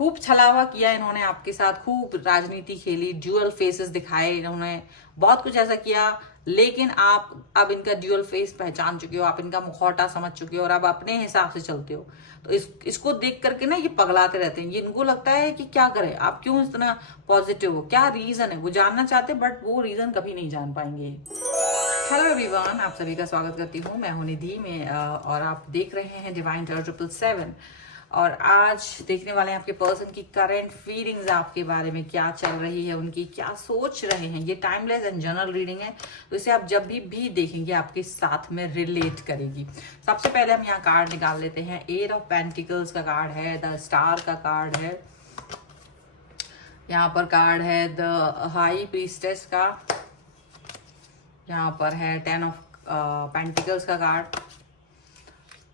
खूब छलावा किया इन्होंने आपके साथ, खूब राजनीति खेली, ड्यूअल फेसेस दिखाए इन्होंने, बहुत कुछ ऐसा किया। लेकिन आप अब इनका ड्यूअल फेस पहचान चुके हो, आप इनका मुखौटा समझ चुके हो और अब अपने हिसाब से चलते हो। तो इसको देख करके ना ये पगलाते रहते हैं। ये इनको लगता है कि क्या करें, आप क्यों इतना पॉजिटिव हो, क्या रीजन है, वो जानना चाहते हैं बट वो रीजन कभी नहीं जान पाएंगे। हेलो एवरीवन, आप सभी का स्वागत करती हूँ। मैं हूं निधि में और आप देख रहे हैं डिवाइन टैरो 777। और आज देखने वाले हैं आपके पर्सन की करंट फीलिंग्स, आपके बारे में क्या चल रही है, उनकी क्या सोच रहे हैं। ये टाइमलेस एंड जनरल रीडिंग है, तो इसे आप जब भी देखेंगे आपके साथ में रिलेट करेगी। सबसे पहले हम यहाँ कार्ड निकाल लेते हैं। 8 ऑफ पेंटिकल्स का कार्ड है, द स्टार का कार्ड है, यहाँ पर कार्ड है द हाई प्रीस्टेस का, यहाँ पर है 10 ऑफ पेंटिकल्स का कार्ड,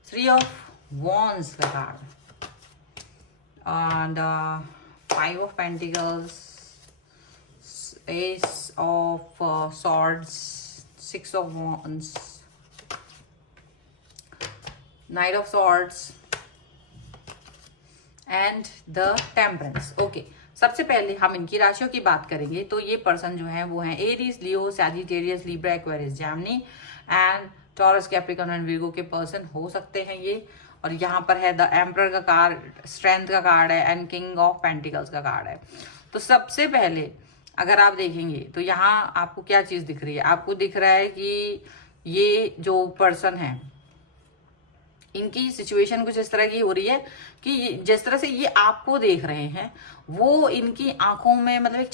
3 ऑफ वॉन्ड्स का card, and 5 of Pentacles, Ace of Swords, 6 of Wands, Knight of Swords and the Temperance। Okay, सबसे पहले हम इनकी राशियों की बात करेंगे। तो ये पर्सन जो है वो है Aries, Leo, Sagittarius, Libra, Aquarius, Gemini and Taurus, Capricorn and Virgo के पर्सन हो सकते हैं ये। और यहाँ पर है द एम्परर का कार्ड, स्ट्रेंथ का कार्ड है एंड किंग ऑफ पेंटिकल्स का कार्ड है। तो सबसे पहले अगर आप देखेंगे तो यहाँ आपको क्या चीज दिख रही है, आपको दिख रहा है कि ये जो पर्सन है इनकी सिचुएशन कुछ इस तरह की हो रही है कि जिस तरह से ये आपको देख रहे हैं वो इनकी आंखों में मतलब एक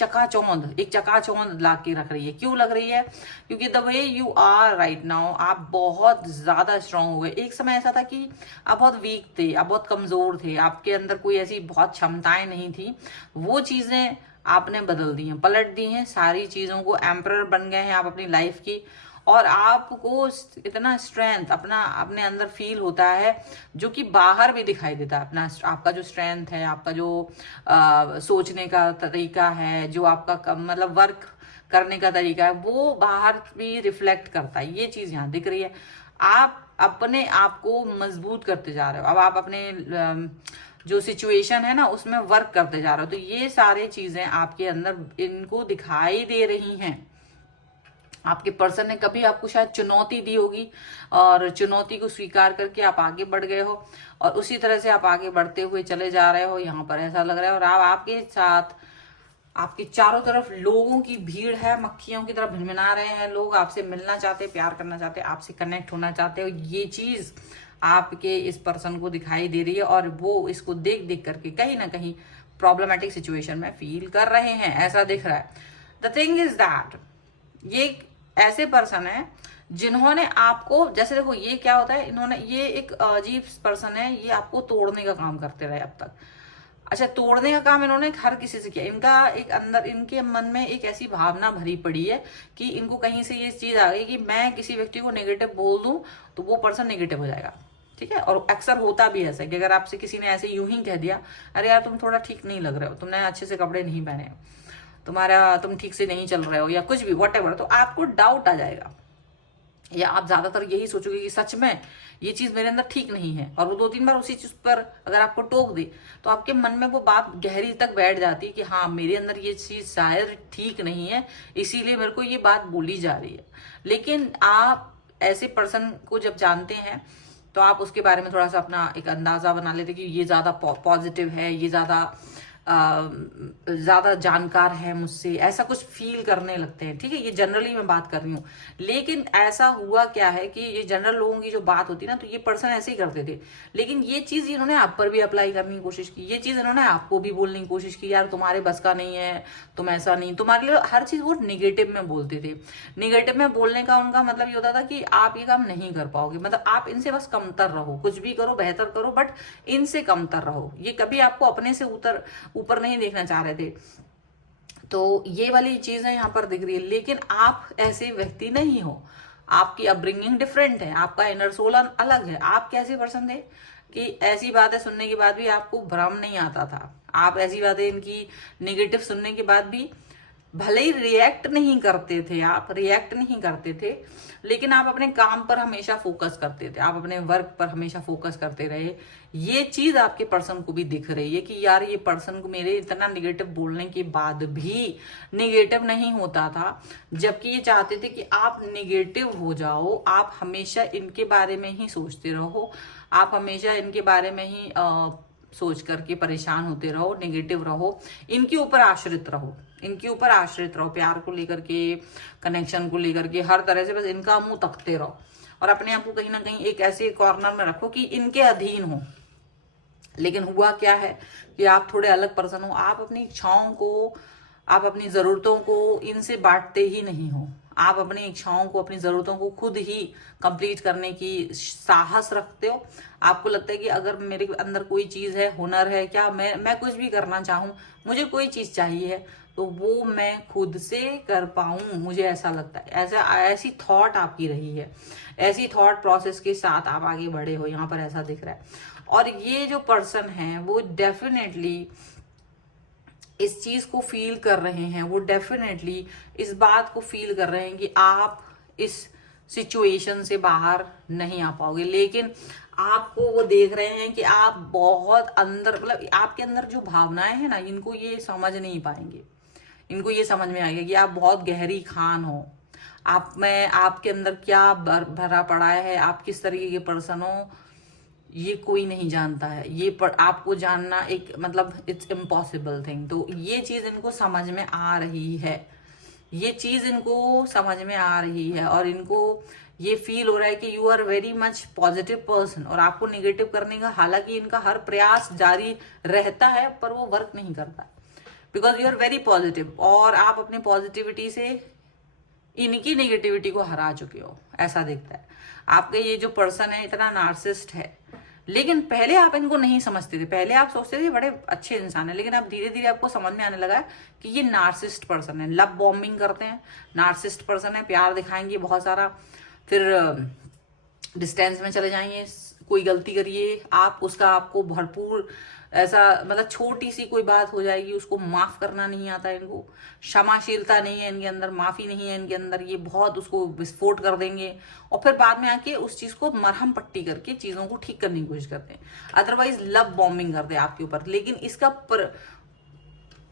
चकाचौंध ला के रख रही है। क्यों लग रही है? क्योंकि the way you are right now, आप बहुत ज्यादा स्ट्रांग हो गए। एक समय ऐसा था कि आप बहुत वीक थे, आप बहुत कमजोर थे, आपके अंदर कोई ऐसी बहुत क्षमताएं नहीं थी। वो चीजें आपने बदल दी हैं, पलट दी हैं सारी चीजों को। एम्परर बन गए हैं आप अपनी लाइफ की, और आपको इतना स्ट्रेंथ अपने अंदर फील होता है जो कि बाहर भी दिखाई देता है। आपका जो स्ट्रेंथ है, आपका जो सोचने का तरीका है, जो आपका मतलब वर्क करने का तरीका है, वो बाहर भी रिफ्लेक्ट करता है। ये चीज यहाँ दिख रही है। आप अपने आप को मजबूत करते जा रहे हो। अब आप अपने जो सिचुएशन है ना उसमें वर्क करते जा रहे हो। तो ये सारी चीजें आपके अंदर इनको दिखाई दे रही हैं। आपके पर्सन ने कभी आपको शायद चुनौती दी होगी और चुनौती को स्वीकार करके आप आगे बढ़ गए हो और उसी तरह से आप आगे बढ़ते हुए चले जा रहे हो। यहाँ पर ऐसा लग रहा है। और आपके साथ आपके चारों तरफ लोगों की भीड़ है, मक्खियों की तरफ भिनभिना रहे हैं लोग। आपसे मिलना चाहते, प्यार करना चाहते, आपसे कनेक्ट होना चाहते हो। ये चीज आपके इस पर्सन को दिखाई दे रही है और वो इसको देख देख करके कहीं ना कहीं प्रॉब्लमेटिक सिचुएशन में फील कर रहे हैं, ऐसा दिख रहा है। द थिंग इज दैट ये ऐसे पर्सन है जिन्होंने आपको, जैसे देखो ये क्या होता है, इन्होंने, ये एक अजीब पर्सन है, ये आपको तोड़ने का काम करते रहे अब तक। अच्छा, तोड़ने का काम इन्होंने हर किसी से किया। इनका एक अंदर, इनके मन में एक ऐसी भावना भरी पड़ी है कि इनको कहीं से ये चीज आ गई कि मैं किसी व्यक्ति को नेगेटिव बोल दूं तो वो पर्सन नेगेटिव हो जाएगा। ठीक है, और अक्सर होता भी ऐसा कि अगर आपसे किसी ने ऐसे यूं ही कह दिया, अरे यार तुम थोड़ा ठीक नहीं लग रहे हो, तुमने अच्छे से कपड़े नहीं पहने, तुम ठीक से नहीं चल रहे हो, या कुछ भी व्हाटएवर, तो आपको डाउट आ जाएगा या आप ज्यादातर यही सोचोगे कि सच में ये चीज मेरे अंदर ठीक नहीं है। और वो 2-3 बार उसी चीज पर अगर आपको टोक दे तो आपके मन में वो बात गहरी तक बैठ जाती है कि हाँ, मेरे अंदर ये चीज शायद ठीक नहीं है, इसीलिए मेरे को ये बात बोली जा रही है। लेकिन आप ऐसे पर्सन को जब जानते हैं तो आप उसके बारे में थोड़ा सा अपना एक अंदाजा बना लेते कि ये ज्यादा पॉजिटिव है, ये ज्यादा जानकार है मुझसे, ऐसा कुछ फील करने लगते हैं। ठीक है, ये जनरली मैं बात कर रही हूँ। लेकिन ऐसा हुआ क्या है कि ये जनरल लोगों की जो बात होती है ना, तो ये पर्सन ऐसे ही करते थे। लेकिन ये चीज इन्होंने आप पर भी अप्लाई करने की कोशिश की, ये चीज इन्होंने आपको भी बोलने की कोशिश की, यार तुम्हारे बस का नहीं है, तुम ऐसा नहीं, तुम्हारे लिए हर चीज वो निगेटिव में बोलते थे। निगेटिव में बोलने का उनका मतलब ये होता था कि आप ये काम नहीं कर पाओगे, मतलब आप इनसे बस कमतर रहो, कुछ भी करो बेहतर करो बट इनसे कमतर रहो। ये कभी आपको अपने से ऊपर नहीं देखना चाह रहे थे। तो ये वाली चीजें यहाँ पर दिख रही है। लेकिन आप ऐसे व्यक्ति नहीं हो, आपकी अपब्रिंगिंग डिफरेंट है, आपका इनर सोल अलग है। आप कैसे पर्सन थे कि ऐसी बातें सुनने के बाद भी आपको भ्रम नहीं आता था, आप ऐसी बातें इनकी नेगेटिव सुनने के बाद भी भले ही रिएक्ट नहीं करते थे, आप रिएक्ट नहीं करते थे, लेकिन आप अपने काम पर हमेशा फोकस करते थे, आप अपने वर्क पर हमेशा फोकस करते रहे। ये चीज आपके पर्सन को भी दिख रही है कि यार ये पर्सन को मेरे इतना निगेटिव बोलने के बाद भी निगेटिव नहीं होता था, जबकि ये चाहते थे कि आप निगेटिव हो जाओ, आप हमेशा इनके बारे में ही सोचते रहो, आप हमेशा इनके बारे में ही सोच करके परेशान होते रहो, नेगेटिव रहो, इनके ऊपर आश्रित रहो, इनके ऊपर आश्रित रहो, प्यार को लेकर के, कनेक्शन को लेकर के, हर तरह से बस इनका मुंह तकते रहो और अपने आप को कहीं ना कहीं एक ऐसे कॉर्नर में रखो कि इनके अधीन हो। लेकिन हुआ क्या है कि आप थोड़े अलग पर्सन हो, आप अपनी इच्छाओं को, आप अपनी जरूरतों को इनसे बांटते ही नहीं हो, आप अपनी इच्छाओं को, अपनी जरूरतों को खुद ही कंप्लीट करने की साहस रखते हो। आपको लगता है कि अगर मेरे अंदर कोई चीज है, हुनर है, क्या मैं कुछ भी करना चाहूं, मुझे कोई चीज चाहिए तो वो मैं खुद से कर पाऊं, मुझे ऐसा लगता है। ऐसी थॉट आपकी रही है, ऐसी थॉट प्रोसेस के साथ आप आगे बढ़े हो, यहाँ पर ऐसा दिख रहा है। और ये जो पर्सन है वो डेफिनेटली इस चीज को फील कर रहे हैं, वो डेफिनेटली इस बात को फील कर रहे हैं कि आप इस सिचुएशन से बाहर नहीं आ पाओगे, लेकिन आपको वो देख रहे हैं कि आप बहुत अंदर, मतलब आपके अंदर जो भावनाएं हैं ना, इनको ये समझ नहीं पाएंगे, इनको ये समझ में आएगा कि आप बहुत गहरी खान हो, आप में आपके अंदर क्या भरा पड़ा है, आप किस तरीके के पर्सन हो, ये कोई नहीं जानता है। ये आपको जानना एक मतलब इट्स इम्पॉसिबल थिंग। तो ये चीज इनको समझ में आ रही है, ये चीज इनको समझ में आ रही है और इनको ये फील हो रहा है कि you are very much positive person, और आपको निगेटिव करने का हालांकि इनका हर प्रयास जारी रहता है पर वो वर्क नहीं करता, because you are very positive और आप अपनी पॉजिटिविटी से इनकी नेगेटिविटी को हरा चुके हो, ऐसा दिखता है। आपका ये जो पर्सन है इतना नार्सिस्ट है, लेकिन पहले आप इनको नहीं समझते थे, पहले आप सोचते थे बड़े अच्छे इंसान है, लेकिन अब धीरे धीरे आपको समझ में आने लगा है कि ये नार्सिस्ट पर्सन है, लव बॉम्बिंग करते हैं, नार्सिस्ट पर्सन है, प्यार दिखाएंगे बहुत सारा, फिर डिस्टेंस में चले जाएंगे, कोई गलती करिए आप, उसका आपको भरपूर ऐसा मतलब छोटी सी कोई बात हो जाएगी उसको माफ करना नहीं आता इनको, क्षमाशीलता नहीं है इनके अंदर, माफी नहीं है इनके अंदर, ये बहुत उसको विस्फोट कर देंगे और फिर बाद में आके उस चीज को मरहम पट्टी करके चीजों को ठीक करने की कोशिश करते हैं। अदरवाइज लव बॉम्बिंग करते हैं आपके ऊपर। लेकिन इसका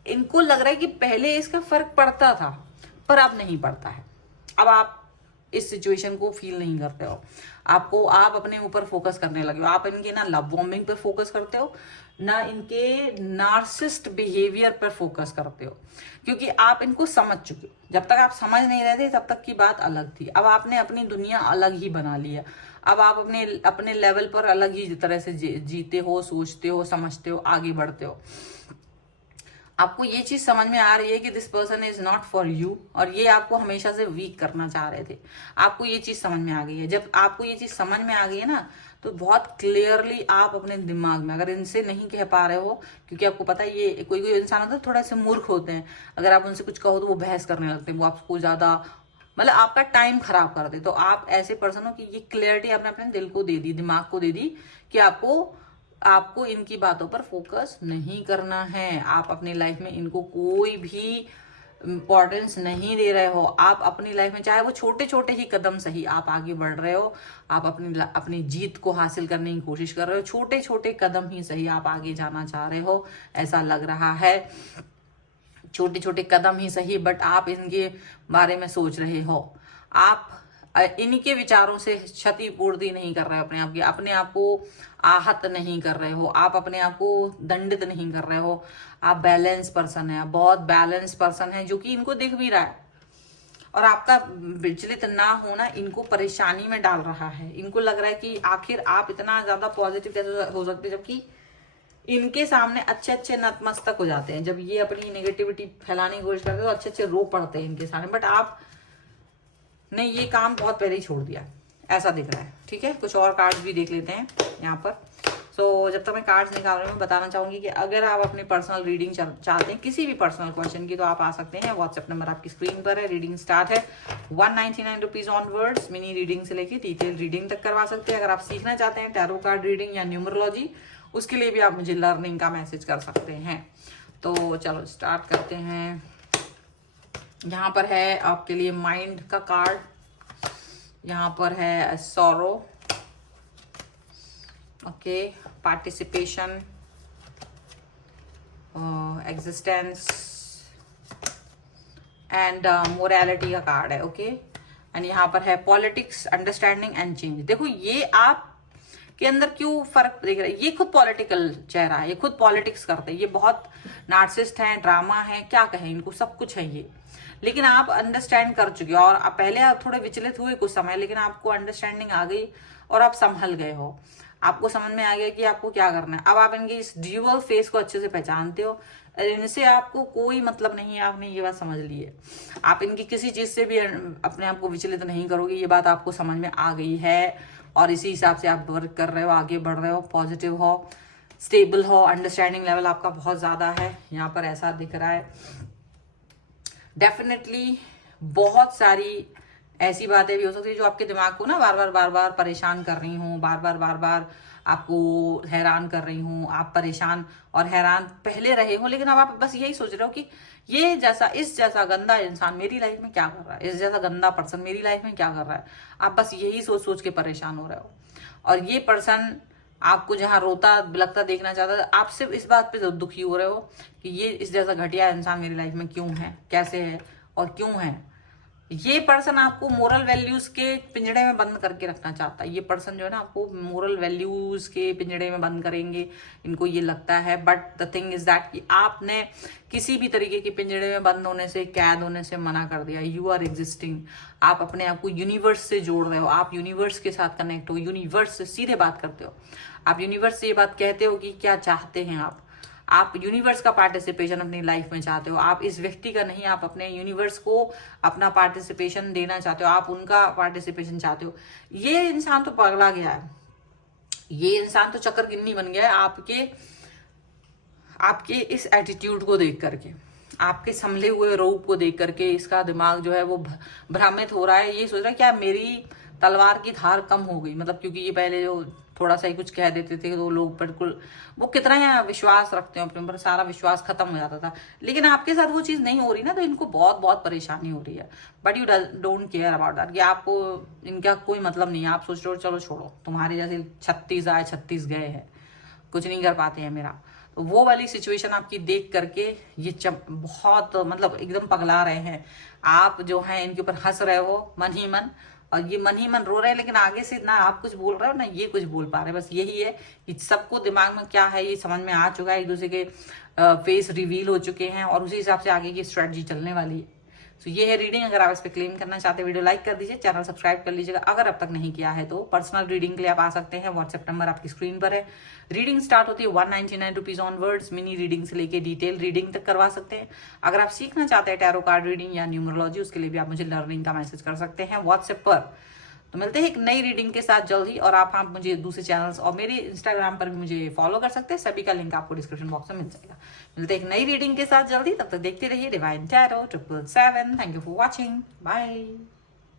इनको लग रहा है कि पहले इसका फर्क पड़ता था पर अब नहीं पड़ता है, अब आप इस सिचुएशन को फील नहीं करते हो, आप अपने ऊपर फोकस करने लगे हो, आप इनके ना लव बॉम्बिंग पर फोकस करते हो ना इनके नार्सिस्ट बिहेवियर पर फोकस करते हो, क्योंकि आप इनको समझ चुके हो। जब तक आप समझ नहीं रहे थे तब तक की बात अलग थी, अब आपने अपनी दुनिया अलग ही बना लिया, अब आप अपने लेवल पर अलग ही तरह से जीते हो, सोचते हो, समझते हो, आगे बढ़ते हो। आपको ये चीज समझ में आ रही है कि this person is not for you, और ये आपको हमेशा से वीक करना चाह रहे थे। आपको ये चीज समझ में आ गई है। जब आपको ये चीज समझ में आ गई है ना, तो बहुत क्लियरली आप अपने दिमाग में, अगर इनसे नहीं कह पा रहे हो, क्योंकि आपको पता है ये कोई इंसान होता है थोड़ा से मूर्ख होते हैं, अगर आप उनसे कुछ कहो तो वो बहस करने लगते हैं, वो आपको ज्यादा मतलब आपका टाइम खराब कर दे। तो आप ऐसे पर्सन हो कि ये क्लियरिटी आपने अपने दिल को दे दी, दिमाग को दे दी कि आपको इनकी बातों पर फोकस नहीं करना है, आप अपनी लाइफ में इनको कोई भी इंपॉर्टेंस नहीं दे रहे हो। आप अपनी लाइफ में चाहे वो छोटे छोटे ही कदम सही, आप आगे बढ़ रहे हो, आप अपनी जीत को हासिल करने की कोशिश कर रहे हो, छोटे छोटे कदम ही सही आप आगे जाना चाह रहे हो, ऐसा लग रहा है, छोटे छोटे कदम ही सही, बट आप इनके बारे में सोच रहे हो, आप इनके विचारों से क्षतिपूर्ति नहीं कर रहे हो, अपने आप को आहत नहीं कर रहे हो, आप अपने आप को दंडित नहीं कर रहे हो। आप बैलेंस पर्सन है, बहुत बैलेंस पर्सन है, जो कि इनको दिख भी रहा है, और आपका विचलित ना होना इनको परेशानी में डाल रहा है। इनको लग रहा है कि आखिर आप इतना ज्यादा पॉजिटिव कैसे हो सकते, जबकि इनके सामने अच्छे अच्छे नतमस्तक हो जाते हैं। जब ये अपनी नेगेटिविटी फैलाने की कोशिश करते हैं तो अच्छे अच्छे रो पड़ते हैं इनके सामने, बट आप ने ये काम बहुत पहले ही छोड़ दिया, ऐसा दिख रहा है। ठीक है, कुछ और कार्ड्स भी देख लेते हैं यहाँ पर। सो जब तक मैं कार्ड्स निकाल रही हूँ, मैं बताना चाहूंगी कि अगर आप अपनी पर्सनल रीडिंग चाहते हैं किसी भी पर्सनल क्वेश्चन की, तो आप आ सकते हैं। व्हाट्सएप नंबर आपकी स्क्रीन पर है। रीडिंग स्टार्ट है 199 रुपीज ऑनवर्ड्स। मिनी रीडिंग से लेके डिटेल रीडिंग तक करवा सकते हैं। अगर आप सीखना चाहते हैं टैरो कार्ड रीडिंग या न्यूमरोलॉजी, उसके लिए भी आप मुझे लर्निंग का मैसेज कर सकते हैं। तो चलो स्टार्ट करते हैं। यहाँ पर है आपके लिए माइंड का कार्ड, यहाँ पर है sorrow, okay, participation, existence and morality का कार्ड है, ओके। एंड यहाँ पर है पॉलिटिक्स, अंडरस्टैंडिंग एंड चेंज। देखो ये आप के अंदर क्यों फर्क दिख रहा है, ये खुद पॉलिटिकल चेहरा है, ये खुद पॉलिटिक्स करते हैं, ये बहुत नार्सिस्ट हैं, ड्रामा है, क्या कहें इनको, सब कुछ है ये। लेकिन आप अंडरस्टैंड कर चुके हो, और पहले आप थोड़े विचलित हुए कुछ समय, लेकिन आपको अंडरस्टैंडिंग आ गई और आप संभल गए हो, आपको समझ में आ गया कि आपको क्या करना है। अब आप इनके इस ड्यूअल फेस को अच्छे से पहचानते हो, इनसे आपको कोई मतलब नहीं है, आपने ये बात समझ ली है। आप इनकी किसी चीज से भी अपने आप को विचलित नहीं करोगे, ये बात आपको समझ में आ गई है, और इसी हिसाब से आप वर्क कर रहे हो, आगे बढ़ रहे हो, पॉजिटिव हो, स्टेबल हो, अंडरस्टैंडिंग लेवल आपका बहुत ज्यादा है, यहाँ पर ऐसा दिख रहा है। डेफिनेटली बहुत सारी ऐसी बातें भी हो सकती है जो आपके दिमाग को ना बार बार परेशान कर रही हूँ, बार बार आपको हैरान कर रही हूँ। आप परेशान और हैरान पहले रहे हो, लेकिन अब आप बस यही सोच रहे हो कि इस जैसा गंदा इंसान मेरी लाइफ में क्या कर रहा है, इस जैसा गंदा पर्सन मेरी लाइफ में क्या कर रहा है। आप बस यही सोच सोच के परेशान हो रहे हो, और ये पर्सन आपको जहां रोता बिलखता देखना चाहता है, आप सिर्फ इस बात पे दुखी हो रहे हो कि ये इस जैसा घटिया इंसान मेरी लाइफ में क्यों है, कैसे है और क्यों है। ये पर्सन आपको मोरल वैल्यूज के पिंजड़े में बंद करके रखना चाहता है। ये पर्सन जो है ना आपको मोरल वैल्यूज के पिंजड़े में बंद करेंगे, इनको ये लगता है। But the thing is that कि आपने किसी भी तरीके के पिंजड़े में बंद होने से, कैद होने से मना कर दिया। यू आर एग्जिस्टिंग, आप अपने आप को यूनिवर्स से जोड़ रहे हो, आप यूनिवर्स के साथ कनेक्ट हो, यूनिवर्स से सीधे बात करते हो, आप यूनिवर्स से ये बात कहते हो कि क्या चाहते हैं आप यूनिवर्स का पार्टिसिपेशन अपनी लाइफ में चाहते हो। आप इस व्यक्ति का नहीं, आप अपने यूनिवर्स को अपना पार्टिसिपेशन देना चाहते हो, आप उनका पार्टिसिपेशन चाहते हो। ये इंसान तो पगला गया है, ये इंसान तो चक्करगिन्नी बन गया है आपके इस एटीट्यूड को देख करके, आपके संभले हुए रूप को देख करके। इसका दिमाग जो है वो भ्रमित हो रहा है, ये सोच रहा है क्या मेरी तलवार की धार कम हो गई। मतलब क्योंकि ये पहले जो थोड़ा सा ही कुछ कह देते थे तो लोग बिल्कुल, वो कितना ही विश्वास रखते हो अपने ऊपर, सारा विश्वास खत्म हो जाता था। लेकिन आपके साथ वो चीज नहीं हो रही ना, तो इनको बहुत बहुत परेशानी हो रही है। But you don't care about that, कि आपको इनका कोई मतलब नहीं है। आप सोच रहे हो चलो छोड़ो, तुम्हारे जैसे 36 आए 36 गए हैं, कुछ नहीं कर पाते हैं मेरा। तो वो वाली सिचुएशन आपकी देख करके ये बहुत मतलब एकदम पगला रहे हैं। आप जो है इनके ऊपर हंस रहे हो मन ही मन, और ये मन ही मन रो रहे हैं, लेकिन आगे से ना आप कुछ बोल रहे हो ना ये कुछ बोल पा रहे हैं। बस यही है कि सबको दिमाग में क्या है ये समझ में आ चुका है, एक दूसरे के फेस रिवील हो चुके हैं, और उसी हिसाब से आगे की स्ट्रेटजी चलने वाली है। तो ये है रीडिंग। अगर आप इस पर क्लेम करना चाहते हैं, वीडियो लाइक कर दीजिए, चैनल सब्सक्राइब कर लीजिएगा अगर अब तक नहीं किया है। तो पर्सनल रीडिंग के लिए आप आ सकते हैं, व्हाट्सएप नंबर आपकी स्क्रीन पर है। रीडिंग स्टार्ट होती है 199 रुपीज ऑनवर्ड्स। मिनी रीडिंग से लेके डिटेल रीडिंग तक करवा सकते हैं। अगर आप सीखना चाहते हैं टैरो कार्ड रीडिंग या न्यूमरोलॉजी, उसके लिए भी आप मुझे लर्निंग का मैसेज कर सकते हैं व्हाट्सएप पर। तो मिलते हैं एक नई रीडिंग के साथ जल्द ही, और आप मुझे दूसरे चैनल्स और मेरे इंस्टाग्राम पर भी मुझे फॉलो कर सकते हैं, सभी का लिंक आपको डिस्क्रिप्शन बॉक्स में मिल जाएगा। मिलते हैं एक नई रीडिंग के साथ जल्द ही, तब तक देखते रहिए divine tarot 777। Thank you for watching, bye.